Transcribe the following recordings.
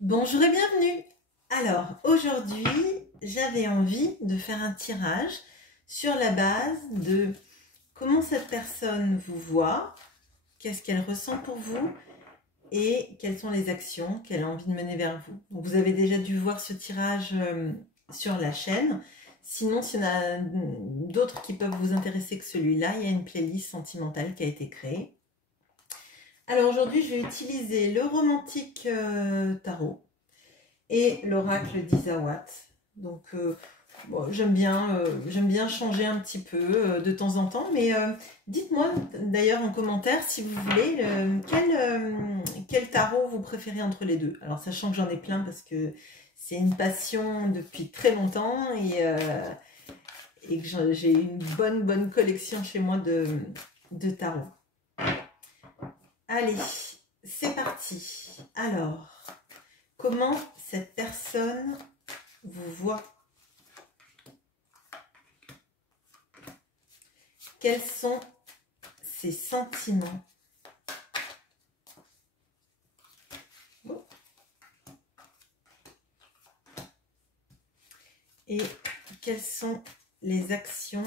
Bonjour et bienvenue. Alors aujourd'hui j'avais envie de faire un tirage sur la base de comment cette personne vous voit, qu'est-ce qu'elle ressent pour vous et quelles sont les actions qu'elle a envie de mener vers vous. Donc vous avez déjà dû voir ce tirage sur la chaîne. Sinon, s'il y en a d'autres qui peuvent vous intéresser que celui-là, il y a une playlist sentimentale qui a été créée. Alors aujourd'hui, je vais utiliser le romantique tarot et l'oracle d'Isawat. Donc bon, j'aime bien changer un petit peu de temps en temps, mais dites-moi d'ailleurs en commentaire si vous voulez quel tarot vous préférez entre les deux. Alors sachant que j'en ai plein parce que c'est une passion depuis très longtemps et que j'ai une bonne collection chez moi de tarot. Allez, c'est parti. Alors, comment cette personne vous voit? Quels sont ses sentiments? Et quelles sont les actions?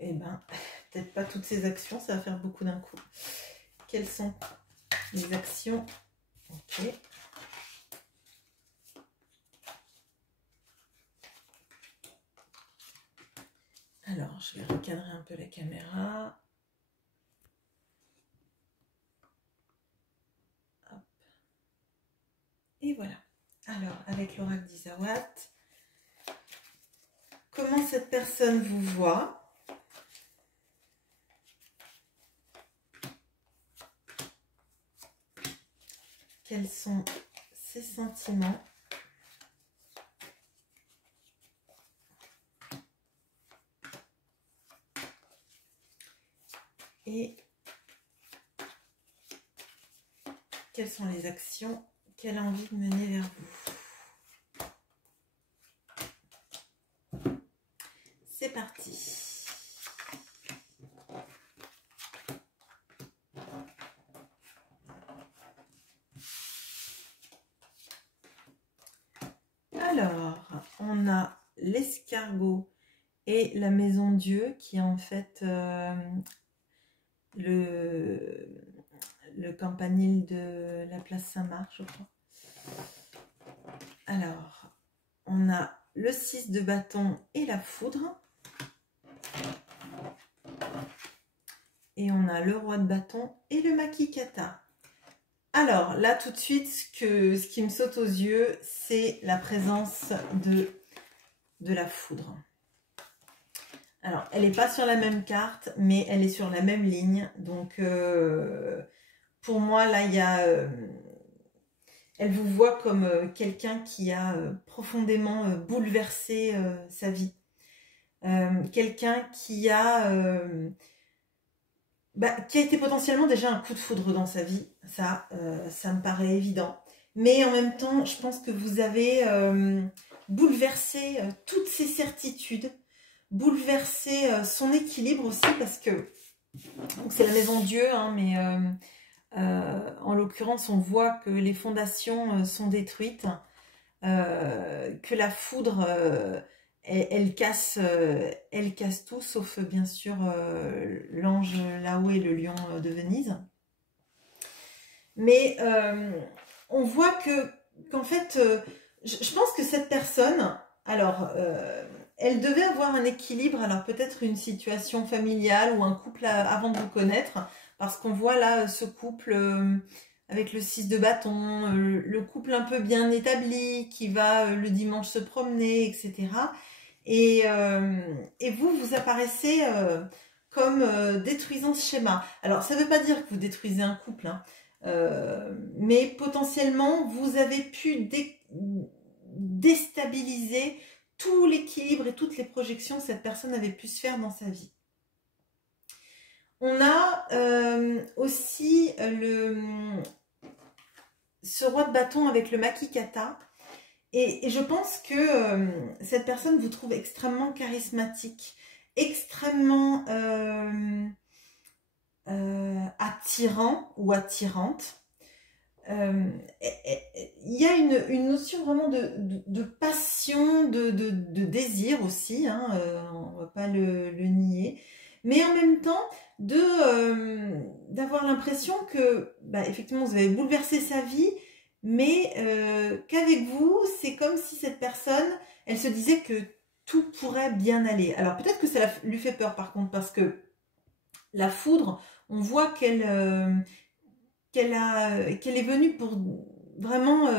Eh ben, peut-être pas toutes ces actions, ça va faire beaucoup d'un coup. Quelles sont les actions? Ok. Alors, je vais recadrer un peu la caméra. Hop. Et voilà. Alors, avec l'oracle d'Isawat, comment cette personne vous voit? Quels sont ses sentiments? Et quelles sont les actions qu'elle a envie de mener vers vous? C'est parti. Alors, on a l'escargot et la maison Dieu qui est en fait le campanile de la place Saint-Marc, je crois. Alors, on a le 6 de bâton et la foudre. Et on a le roi de bâton et le makikata. Alors, là, tout de suite, ce qui me saute aux yeux, c'est la présence de la foudre. Alors, elle n'est pas sur la même carte, mais elle est sur la même ligne. Donc, pour moi, là, il y a... elle vous voit comme quelqu'un qui a profondément bouleversé sa vie. Quelqu'un qui a été potentiellement déjà un coup de foudre dans sa vie. Ça me paraît évident. Mais en même temps, je pense que vous avez bouleversé toutes ses certitudes, bouleversé son équilibre aussi, parce que c'est la maison Dieu, hein, mais en l'occurrence, on voit que les fondations sont détruites, que la foudre, elle casse tout, sauf bien sûr l'ange là-haut et le lion de Venise. Mais on voit qu'en fait, je pense que cette personne, alors, elle devait avoir un équilibre, alors peut-être une situation familiale ou un couple avant de vous connaître, parce qu'on voit là ce couple avec le 6 de bâton, le couple un peu bien établi, qui va le dimanche se promener, etc. Et vous apparaissez comme détruisant ce schéma. Alors, ça ne veut pas dire que vous détruisez un couple, hein, mais potentiellement, vous avez pu déstabiliser tout l'équilibre et toutes les projections que cette personne avait pu se faire dans sa vie. On a aussi ce roi de bâton avec le makikata. Et je pense que cette personne vous trouve extrêmement charismatique, extrêmement attirant ou attirante. il y a une notion vraiment de passion, de désir aussi, hein, on va pas le nier, mais en même temps d'avoir l'impression que bah, effectivement vous avez bouleversé sa vie, mais qu'avec vous c'est comme si cette personne elle se disait que tout pourrait bien aller. Alors peut-être que ça lui fait peur par contre, parce que la foudre, on voit qu'elle est venue pour vraiment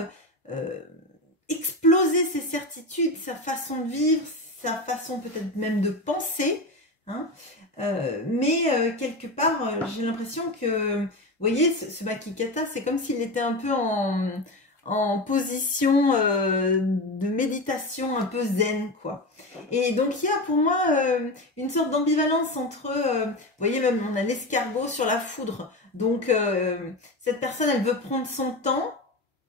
exploser ses certitudes, sa façon de vivre, sa façon peut-être même de penser, hein. Mais quelque part, j'ai l'impression que, vous voyez, ce Makikata, c'est comme s'il était un peu en position de méditation un peu zen, quoi. Et donc il y a pour moi une sorte d'ambivalence entre, vous voyez, même on a l'escargot sur la foudre. Donc cette personne, elle veut prendre son temps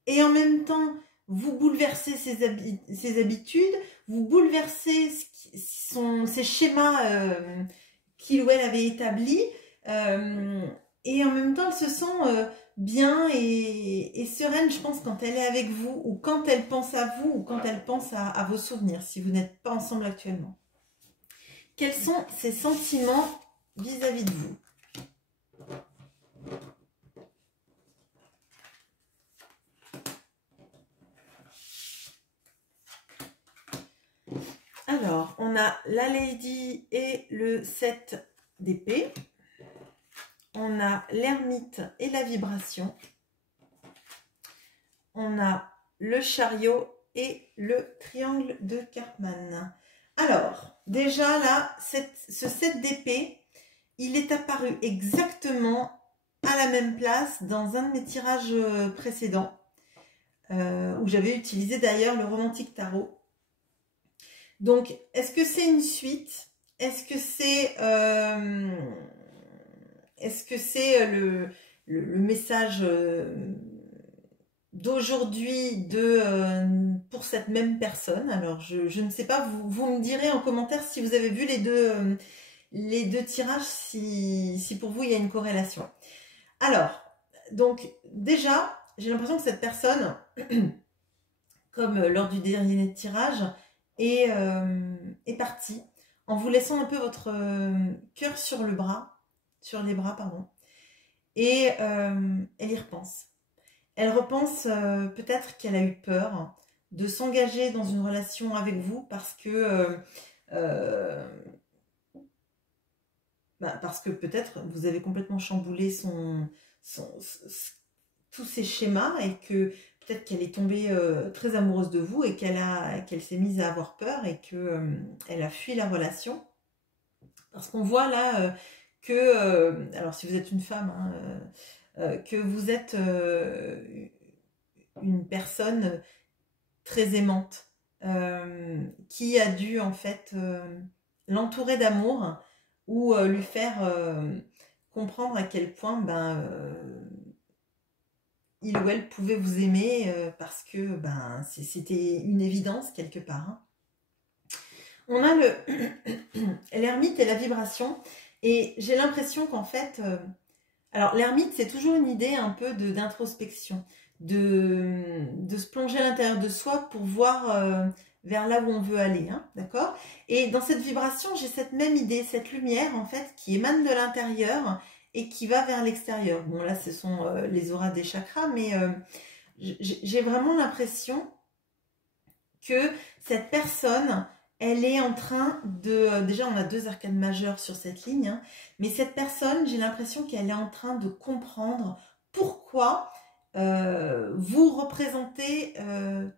et en même temps, vous bouleversez ses habitudes, vous bouleversez ses schémas qu'il ou elle avait établis, et en même temps, elle se sent bien et sereine, je pense, quand elle est avec vous, ou quand elle pense à vous, ou quand elle pense à vos souvenirs, si vous n'êtes pas ensemble actuellement. Quels sont ses sentiments vis-à-vis de vous? Alors, on a la Lady et le 7 d'épée. On a l'ermite et la vibration. On a le chariot et le triangle de Karpman. Alors, déjà là, ce 7 d'épée, il est apparu exactement à la même place dans un de mes tirages précédents, où j'avais utilisé d'ailleurs le romantique tarot. Donc, est-ce que c'est une suite? Est-ce que c'est le message d'aujourd'hui pour cette même personne? Alors, je ne sais pas, vous me direz en commentaire si vous avez vu les deux tirages, si pour vous il y a une corrélation. Alors, donc déjà, j'ai l'impression que cette personne, comme lors du dernier tirage, est partie en vous laissant un peu votre cœur sur les bras, pardon. Et elle y repense. Elle repense peut-être qu'elle a eu peur de s'engager dans une relation avec vous parce que peut-être vous avez complètement chamboulé tous ses schémas, et que peut-être qu'elle est tombée très amoureuse de vous et qu'elle s'est mise à avoir peur et qu'elle a fui la relation. Parce qu'on voit là alors si vous êtes une femme, hein, que vous êtes une personne très aimante, qui a dû en fait l'entourer d'amour, ou lui faire comprendre à quel point il ou elle pouvait vous aimer, parce que c'était une évidence quelque part, hein. On a l'ermite et la vibration, et j'ai l'impression qu'en fait, alors l'ermite c'est toujours une idée un peu d'introspection, de se plonger à l'intérieur de soi pour voir vers là où on veut aller, hein, d'accord? Et dans cette vibration, j'ai cette même idée, cette lumière en fait qui émane de l'intérieur et qui va vers l'extérieur. Bon là ce sont les auras des chakras, mais j'ai vraiment l'impression que cette personne, elle est en train de... déjà, on a 2 arcanes majeures sur cette ligne, hein, mais cette personne, j'ai l'impression qu'elle est en train de comprendre pourquoi vous représentez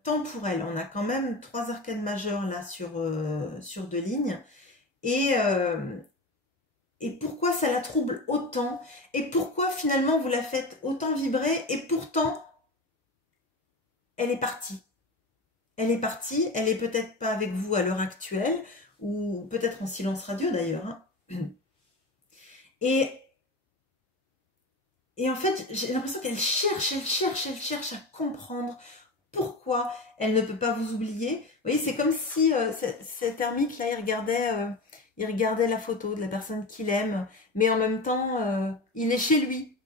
tant pour elle. On a quand même 3 arcanes majeures là sur 2 lignes. Et pourquoi ça la trouble autant? Et pourquoi finalement vous la faites autant vibrer? Et pourtant, elle est partie. Elle est partie, elle est peut-être pas avec vous à l'heure actuelle, ou peut-être en silence radio d'ailleurs, hein. Et en fait, j'ai l'impression qu'elle cherche à comprendre pourquoi elle ne peut pas vous oublier. Vous voyez, c'est comme si cet ermite là, il regardait la photo de la personne qu'il aime, mais en même temps, il est chez lui.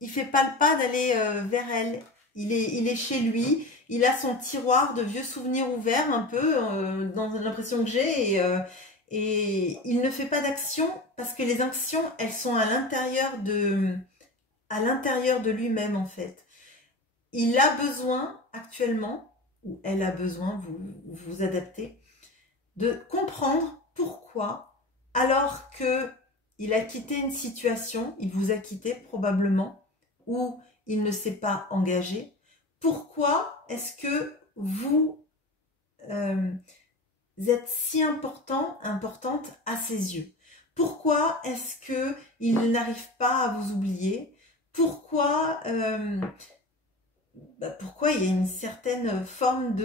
Il fait pas le pas d'aller vers elle. il est chez lui, il a son tiroir de vieux souvenirs ouvert un peu, dans l'impression que j'ai, et il ne fait pas d'action parce que les actions, elles sont à l'intérieur de lui-même en fait. Il a besoin actuellement, ou elle a besoin, vous adaptez, de comprendre pourquoi, alors que il a quitté une situation, il vous a quitté probablement, ou il ne s'est pas engagé, pourquoi est-ce que vous êtes si importante à ses yeux? Pourquoi est-ce que il n'arrive pas à vous oublier? Pourquoi pourquoi il y a une certaine forme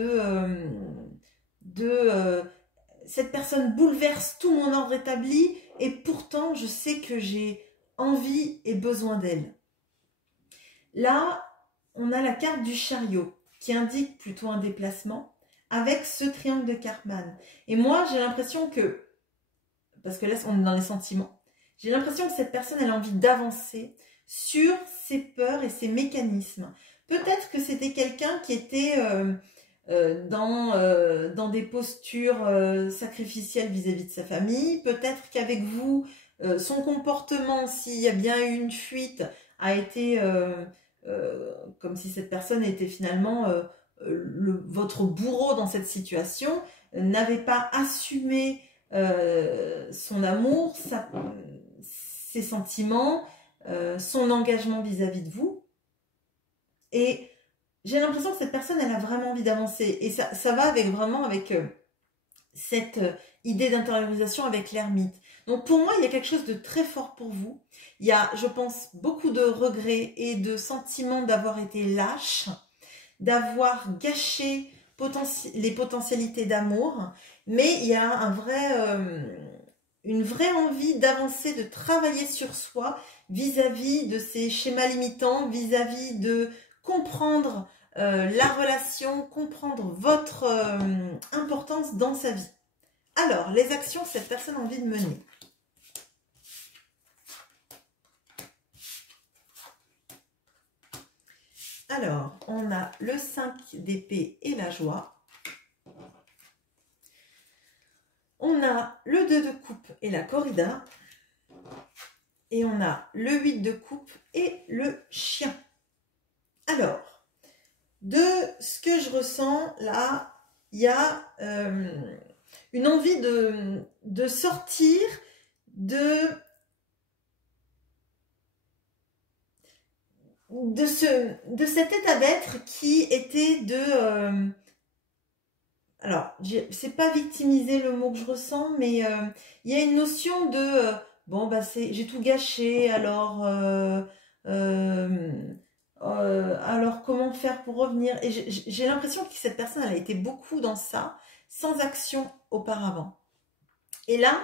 cette personne bouleverse tout mon ordre établi et pourtant je sais que j'ai envie et besoin d'elle. Là, on a la carte du chariot qui indique plutôt un déplacement avec ce triangle de Karpman. Et moi, j'ai l'impression que, parce que là, on est dans les sentiments, j'ai l'impression que cette personne, elle a envie d'avancer sur ses peurs et ses mécanismes. Peut-être que c'était quelqu'un qui était dans des postures sacrificielles vis-à-vis de sa famille. Peut-être qu'avec vous, son comportement, s'il y a bien eu une fuite, a été comme si cette personne était finalement votre bourreau dans cette situation, n'avait pas assumé son amour, ses sentiments, son engagement vis-à-vis de vous. Et j'ai l'impression que cette personne, elle a vraiment envie d'avancer. Et ça va vraiment avec cette idée d'intériorisation avec l'ermite. Donc pour moi, il y a quelque chose de très fort pour vous. Il y a, je pense, beaucoup de regrets et de sentiments d'avoir été lâche, d'avoir gâché les potentialités d'amour. Mais il y a une vraie envie d'avancer, de travailler sur soi vis-à-vis de ces schémas limitants, vis-à-vis de comprendre la relation, comprendre votre importance dans sa vie. Alors, les actions que cette personne a envie de mener. Alors, on a le 5 d'épée et la joie. On a le 2 de coupe et la corrida. Et on a le 8 de coupe et le chien. Alors, de ce que je ressens là, il y a une envie de sortir de cet état d'être qui était alors, c'est pas victimiser le mot que je ressens, mais il y a une notion de bon, bah j'ai tout gâché, alors comment faire pour revenir? Et j'ai l'impression que cette personne, elle a été beaucoup dans ça, sans action auparavant. Et là,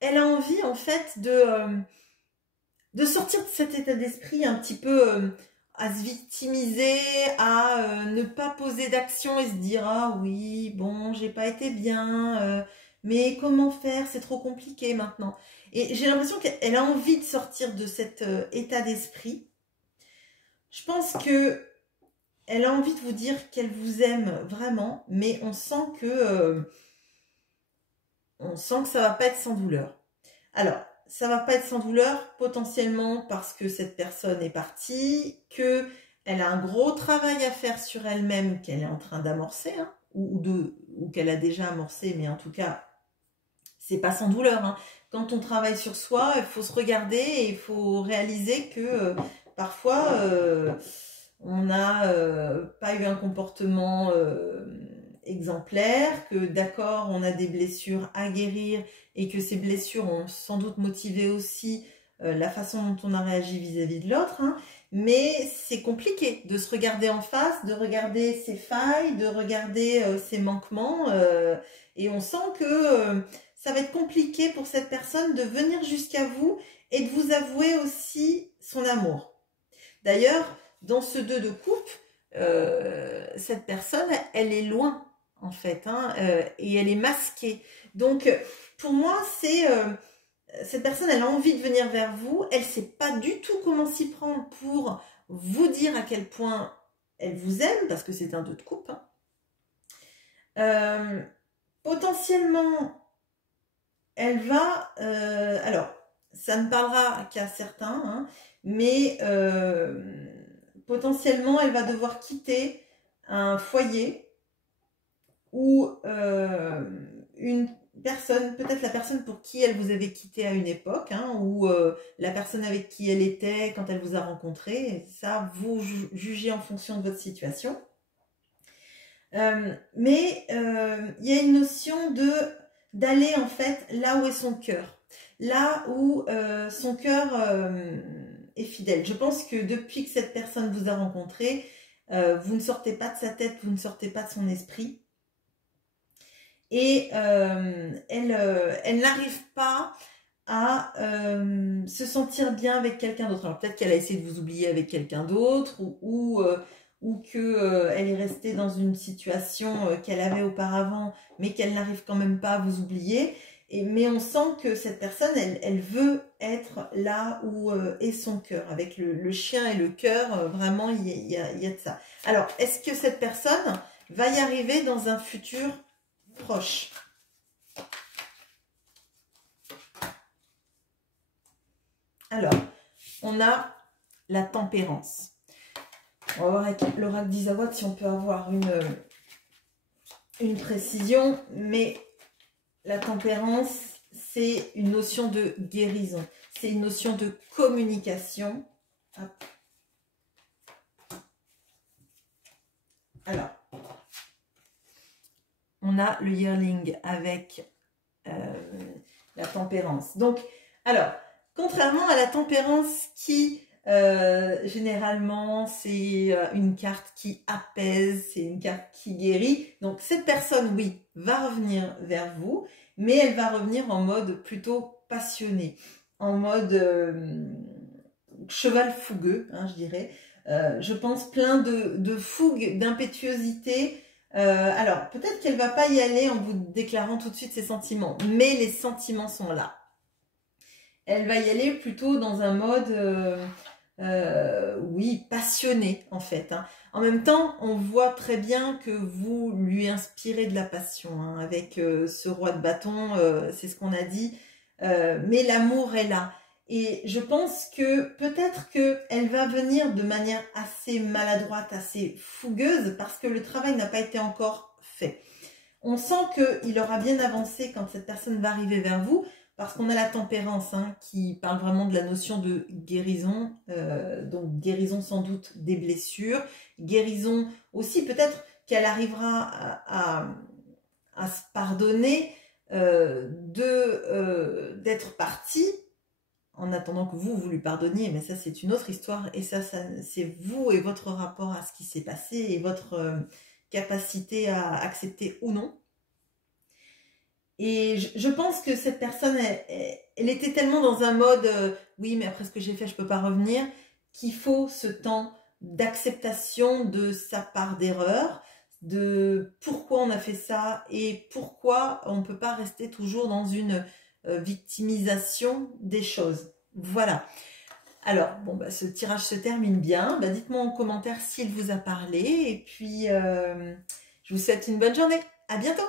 elle a envie, en fait, de sortir de cet état d'esprit un petit peu à se victimiser, à ne pas poser d'action et se dire « Ah oui, bon, j'ai pas été bien, mais comment faire? C'est trop compliqué maintenant. » Et j'ai l'impression qu'elle a envie de sortir de cet état d'esprit. Je pense que elle a envie de vous dire qu'elle vous aime vraiment, mais on sent que ça va pas être sans douleur. Alors, ça va pas être sans douleur, potentiellement parce que cette personne est partie, qu'elle a un gros travail à faire sur elle-même qu'elle est en train d'amorcer, hein, ou qu'elle a déjà amorcé, mais en tout cas, c'est pas sans douleur. Hein. Quand on travaille sur soi, il faut se regarder et il faut réaliser que parfois, on n'a pas eu un comportement exemplaire, que d'accord, on a des blessures à guérir et que ces blessures ont sans doute motivé aussi la façon dont on a réagi vis-à-vis de l'autre. Hein. Mais c'est compliqué de se regarder en face, de regarder ses failles, de regarder ses manquements. Et on sent que ça va être compliqué pour cette personne de venir jusqu'à vous et de vous avouer aussi son amour. D'ailleurs, dans ce 2 de coupe, cette personne, elle est loin, en fait, hein, et elle est masquée. Donc, pour moi, cette personne, elle a envie de venir vers vous, elle ne sait pas du tout comment s'y prendre pour vous dire à quel point elle vous aime parce que c'est un 2 de coupe. Hein. Potentiellement, elle va... alors, ça ne parlera qu'à certains, hein, mais potentiellement, elle va devoir quitter un foyer ou une personne, peut-être la personne pour qui elle vous avait quitté à une époque, hein, ou la personne avec qui elle était quand elle vous a rencontré. Ça, vous jugez en fonction de votre situation. Mais il y a une notion d'aller en fait là où est son cœur, là où son cœur est fidèle. Je pense que depuis que cette personne vous a rencontré, vous ne sortez pas de sa tête, vous ne sortez pas de son esprit. Et elle n'arrive pas à se sentir bien avec quelqu'un d'autre. Alors peut-être qu'elle a essayé de vous oublier avec quelqu'un d'autre ou qu'elle est restée dans une situation qu'elle avait auparavant, mais qu'elle n'arrive quand même pas à vous oublier. Mais on sent que cette personne, elle veut être là où est son cœur. Avec le chien et le cœur, vraiment, il y a de ça. Alors, est-ce que cette personne va y arriver dans un futur proche? Alors, on a la tempérance. On va voir avec l'oracle d'Isawa si on peut avoir une précision, mais la tempérance, c'est une notion de guérison, c'est une notion de communication. Hop. Alors, on a le yearling avec la tempérance. Donc, alors, contrairement à la tempérance qui, généralement, c'est une carte qui apaise, c'est une carte qui guérit. Donc, cette personne, oui, va revenir vers vous, mais elle va revenir en mode plutôt passionné, en mode cheval fougueux, hein, je dirais. Je pense plein de fougue, d'impétuosité. Alors, peut-être qu'elle ne va pas y aller en vous déclarant tout de suite ses sentiments, mais les sentiments sont là. Elle va y aller plutôt dans un mode, oui, passionné en fait. Hein. En même temps, on voit très bien que vous lui inspirez de la passion. Hein, avec ce roi de bâton, c'est ce qu'on a dit. Mais l'amour est là. Et je pense que peut-être qu'elle va venir de manière assez maladroite, assez fougueuse, parce que le travail n'a pas été encore fait. On sent qu'il aura bien avancé quand cette personne va arriver vers vous, parce qu'on a la tempérance hein, qui parle vraiment de la notion de guérison, donc guérison sans doute des blessures, guérison aussi peut-être qu'elle arrivera à se pardonner d'être partie en attendant que vous lui pardonniez, mais ça c'est une autre histoire et ça c'est vous et votre rapport à ce qui s'est passé et votre capacité à accepter ou non. Et je pense que cette personne, elle était tellement dans un mode oui, mais après ce que j'ai fait, je ne peux pas revenir, qu'il faut ce temps d'acceptation de sa part d'erreur, de pourquoi on a fait ça et pourquoi on ne peut pas rester toujours dans une victimisation des choses. Voilà. Alors, bon, bah, ce tirage se termine bien. Bah, dites-moi en commentaire s'il vous a parlé. Et puis, je vous souhaite une bonne journée. À bientôt.